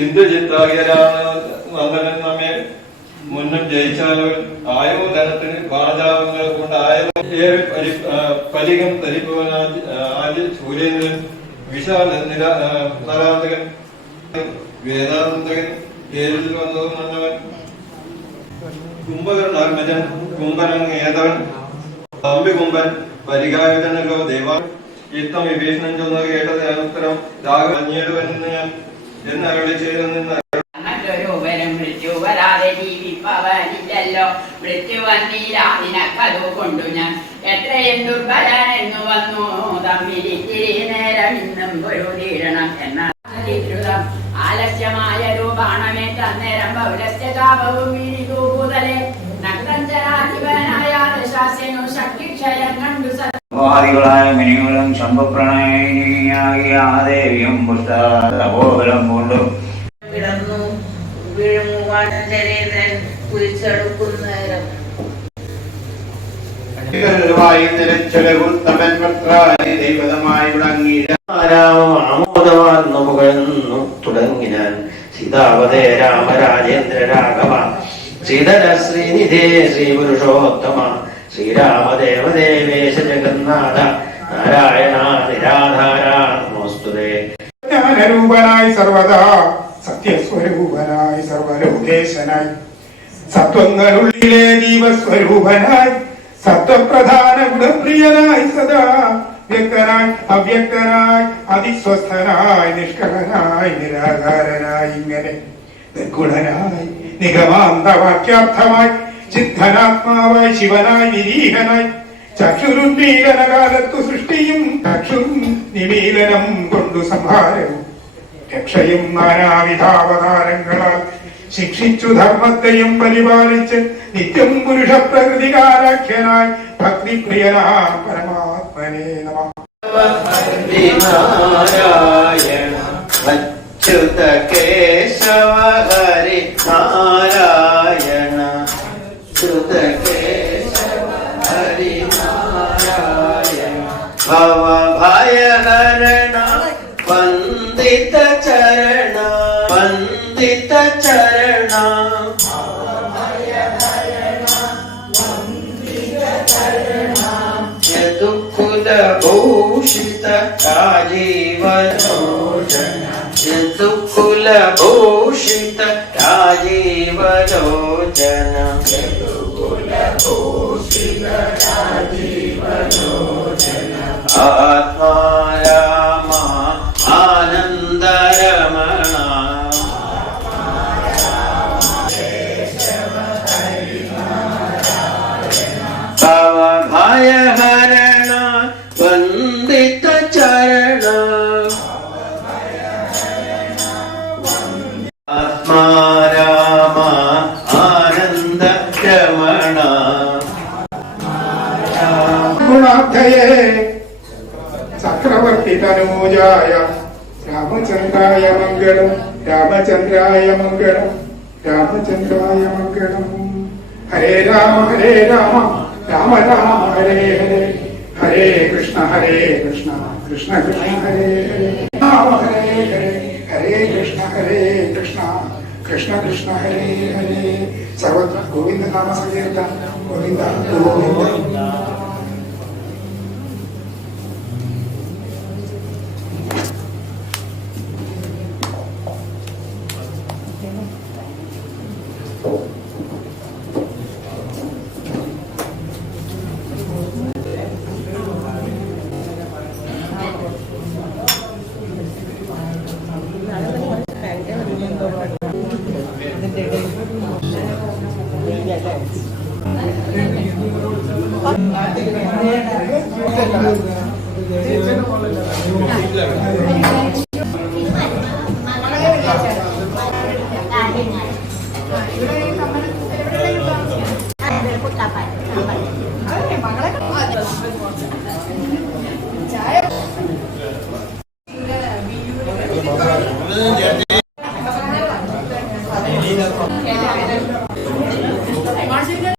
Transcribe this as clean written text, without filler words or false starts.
ഇന്ദ്രജിത്താകിയരാണ് നന്ദനൻ നമ്മെ മുന്നും ജയിച്ചാലും ആയോധനത്തിന് ബാണജാപങ്ങൾ കൊണ്ട് ഏറെ പരികം ധരിപ്പവനായി സൂര്യേന്ദ്രൻ വിശാല നരാന്തകൻ വേദാന്തകൻ പേരിൽ വന്നതും മന്നവൻ കുംഭകർണാത്മജൻ കുംഭനൻ ഏതവൻ അമ്പികുംഭൻ പരികായുധനല്ലോ ദേവ യുദ്ധം വിഭീഷണൻ ചൊന്ന് കേട്ടത് അനുത്തരം രാഘവഞ്ഞേടുവൻ എന്നരളി ചെയ്തു നിന്ന് വരാതെ ജീവിപ്പവനില്ലല്ലോ മൃത്യുവന്നീരാതിനക്കതു കൊണ്ടു ഞാൻ എത്രയും ദുർബലനെന്നു വന്നു തമ്മിലിത്തിരി നേരം ഇന്നും പൊരുതീരണം എന്നാ ആലസ്യമായ രൂപാണമേറ്റ നേരം പൗലസ്യതാപവും വിരിതൂതലെ നഗ്നഞ്ചരാധിപനായ ശാസ്യനു ശക്തിക്ഷയം കണ്ടു ആദികളായ മിനികളും ശംഭപ്രണയിനിയാകിയ ആ ദേവിയും പുസ്തകോബലം കൊണ്ടു കിടന്നു വീഴുവാൻ ചരേന്ദ്രൻ കുരിച്ചെടുക്കുന്നേരം ആമോദമാർന്നു മുകഴ്ന്നു തുടങ്ങി ഞാൻ സീതാവതേ രാമരാജേന്ദ്ര രാഘവ ശ്രീധര ശ്രീനിധേ ശ്രീപുരുഷോത്തമ ശ്രീരാമദേവദേവേശ ജഗന്നാഥ നാരായണ നിരാധാര നമോസ്തുതേ. ജ്ഞാനരൂപനായി സർവദാ സത്യസ്വരൂപനായി സർവലോകേശനായി സത്വങ്ങളുള്ളിലെ ജീവസ്വരൂപനായി സത്വപ്രധാന ഗുണപ്രിയനായി സദാ വ്യക്തനായി അവ്യക്തനായി അതിസ്വസ്ഥനായി നിഷ്കളനായി നിരാകാരനായി ഇങ്ങനെ നിർഗുണനായി നിഗമാന്ത വാക്യാർത്ഥമായി സിദ്ധനാത്മാവായി ശിവനായി നിരീഹനായി ചക്ഷുരുന്മീലനകാലത്തു സൃഷ്ടിയും ചക്ഷു നിമീലനം കൊണ്ടു സംഹാരവും രക്ഷയും നാനാവിധാവതാരങ്ങളാൽ ശിക്ഷിച്ചു ധർമ്മത്തെയും പരിപാലിച്ച് നിത്യം പുരുഷ പ്രകൃതികാരാഖ്യനായി ഭക്തിപ്രിയനാം പരമാത്മനേ നമഃ. അച്യുത കേശവ ഹരി നാരായണ അച്യുത കേശവ ഹരി നാരായണ ഭവഭയഹരണ വന്ദിത ചരണ വന്ദിത ചരണ യദുകുലഭൂഷിത രാജീവലോചന യദുകുലഭൂഷിത രാജീവലോചന ആത്മാരാമ ആനന്ദരമണ ഭവഭയഹരണ വന്ദിത ചരണ ആത്മാരാമ ആനന്ദരമണ ഗുണാബ്ധയേ ചക്രവർത്തി തനൂജായ രാമചന്ദ്രായ മംഗളം രാമചന്ദ്രായ മംഗളം രാമചന്ദ്രായ മംഗളം. ഹരേ രാമ രാമ രാമ ഹരേ ഹരേ ഹരേ കൃഷ്ണ കൃഷ്ണ കൃഷ്ണ ഹരേ ഹരേ രാമ ഹരേ ഹരേ ഹരേ കൃഷ്ണ കൃഷ്ണ കൃഷ്ണ കൃഷ്ണ ഹരേ ഹരേ. സർവത്ര ഗോവിന്ദ നാമ സങ്കീർത്തനം ഗോവിന്ദ ഗോവിന്ദ. Thank you.